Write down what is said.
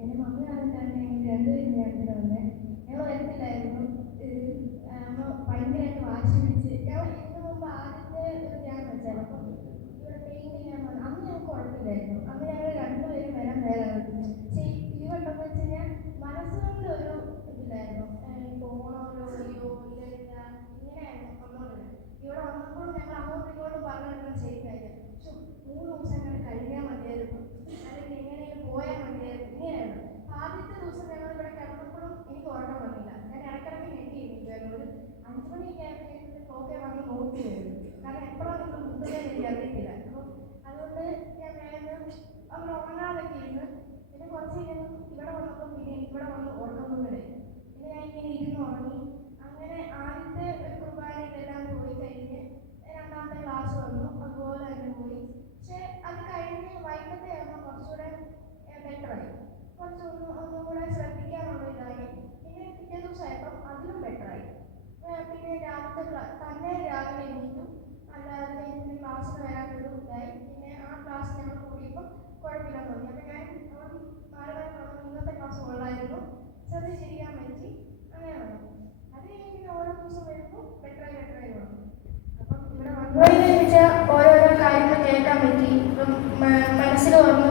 എന്റെ മമ്മി പറഞ്ഞിട്ടാണ് ഞങ്ങൾ രണ്ടുപേരും ചേർത്തിട്ട് വന്നത് ഞങ്ങൾ വരത്തില്ലായിരുന്നു. അമ്മ ഭയങ്കരമായിട്ട് വാശി പിടിച്ച് ഞങ്ങൾ ഇതിനു മുമ്പ് ആദ്യത്തെ ഒരു ധ്യാനം വെച്ചായിരുന്നു. അപ്പം ഇവിടെ പെയിന്റ് ചെയ്യാൻ അന്ന് ഞങ്ങൾക്ക് കുഴപ്പമില്ലായിരുന്നു. നിങ്ങൾ മുമ്പേ എനിക്ക് അപ്പം അതുകൊണ്ട് ഞാൻ വേഗം അവർ ഉറങ്ങാതൊക്കെ ഇരുന്ന് പിന്നെ കുറച്ച് കഴിഞ്ഞ് ഇവിടെ വന്നപ്പം പിന്നെ ഇവിടെ വന്ന് ഉറക്കം വന്നിടേ പിന്നെ ഞാൻ ഇങ്ങനെ ഇരുന്ന് ഉറങ്ങി. അങ്ങനെ ആദ്യത്തെ ഒരു കുർബാനയിലെല്ലാം പോയി കഴിഞ്ഞ് രണ്ടാമത്തെ ക്ലാസ് വന്നു. അതുപോലെ തന്നെ പോയി. പക്ഷെ അത് കഴിഞ്ഞ് വൈകിട്ടത്തെ ആകുമ്പോൾ കുറച്ചുകൂടെ ബെറ്ററായി കുറച്ചൊന്ന് ഒന്നും കൂടെ ശ്രദ്ധിക്കാനുള്ള ഇതായി. പിന്നെ പിറ്റേ ദിവസമായപ്പം അതിലും ബെറ്ററായി പിന്നെ രാവിലത്തെ തന്നെ രാവിലെ എണീറ്റു അല്ലാതെ എനിക്ക് ക്ലാസ്സിന് വരാനൊരു ഇതായി പിന്നെ ആ ക്ലാസ് ഞങ്ങൾ കൂടിയപ്പോൾ കുഴപ്പമില്ലെന്ന് തോന്നി അപ്പം ഞാൻ അവിടെ മാറി മാറി പറഞ്ഞു ഇന്നത്തെ ക്ലാസ് കൊള്ളായിരുന്നു ശ്രദ്ധിച്ചിരിക്കാൻ പറ്റി അങ്ങനെ വന്നു അത് കഴിഞ്ഞ് പിന്നെ ഓരോ ദിവസം വരുമ്പോൾ ബെറ്ററായി ബെറ്ററായി വന്നു അപ്പം